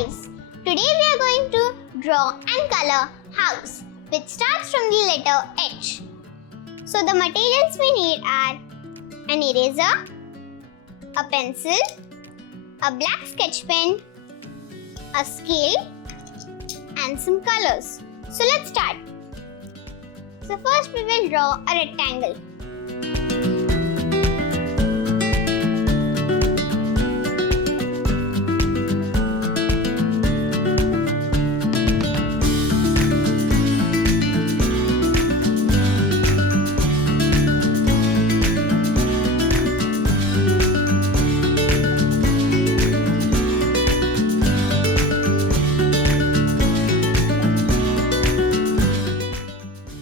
guys, today we are going to draw and color house which starts from the letter H. So the materials we need are an eraser, a pencil, a black sketch pen, a scale and some colors. So let's start. So first we will draw a rectangle.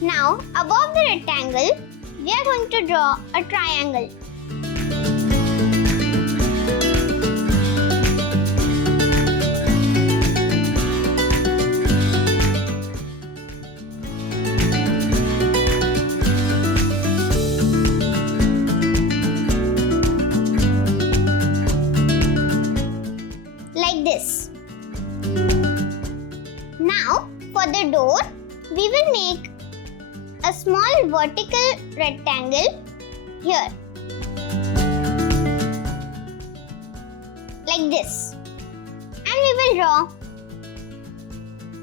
Now, above the rectangle, we are going to draw a triangle. Like this. Now, for the door, we will make a small vertical rectangle here, like this, and we will draw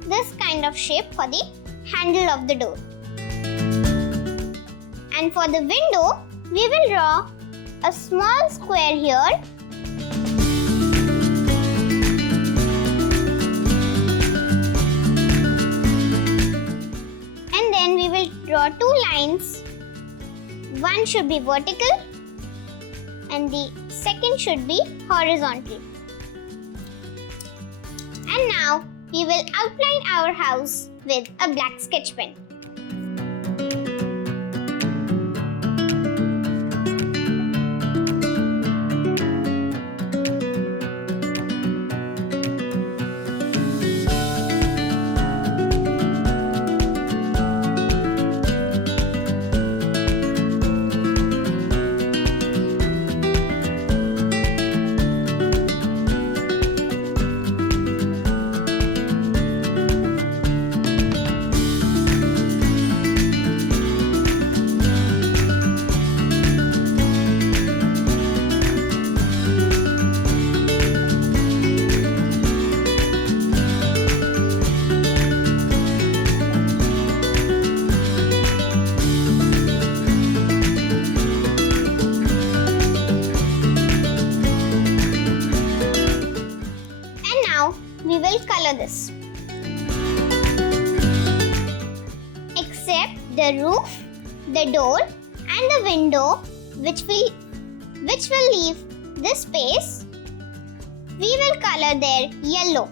this kind of shape for the handle of the door. And for the window, we will draw a small square here . Draw two lines. One should be vertical and the second should be horizontal. And now we will outline our house with a black sketch pen. We will color this. Except the roof, the door and the window which will leave this space, we will color their yellow.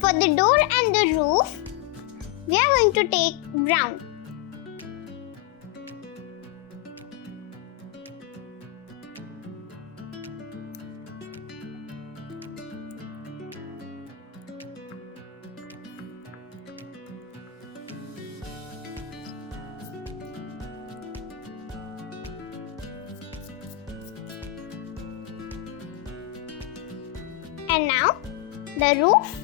For the door and the roof, we are going to take brown. And now the roof.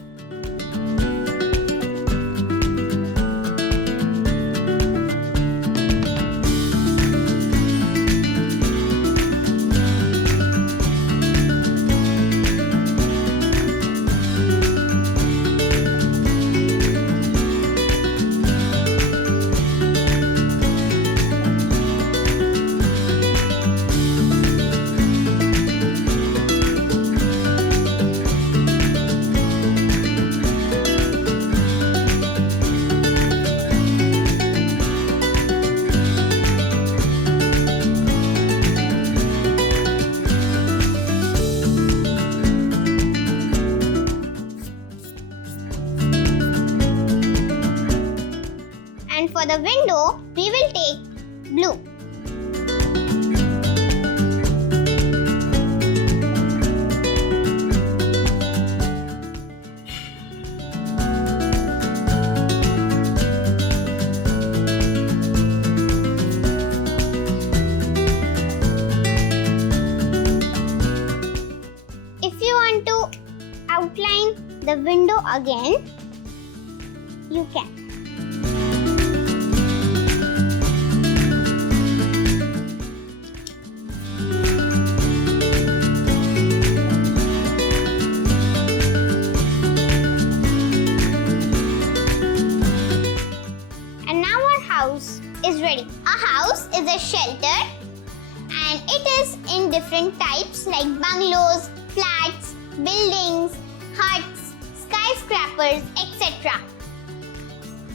And for the window, we will take blue. If you want to outline the window again, you can. And now our house is ready. A house is a shelter and it is in different types like bungalows, flats, buildings, huts, skyscrapers, etc.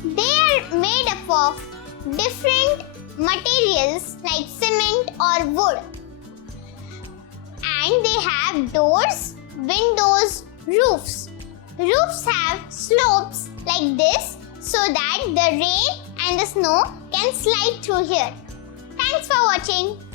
They are made up of different materials like cement or wood. And they have doors, windows, roofs. Roofs have slopes like this so that the rain and the snow can slide through here. Thanks for watching.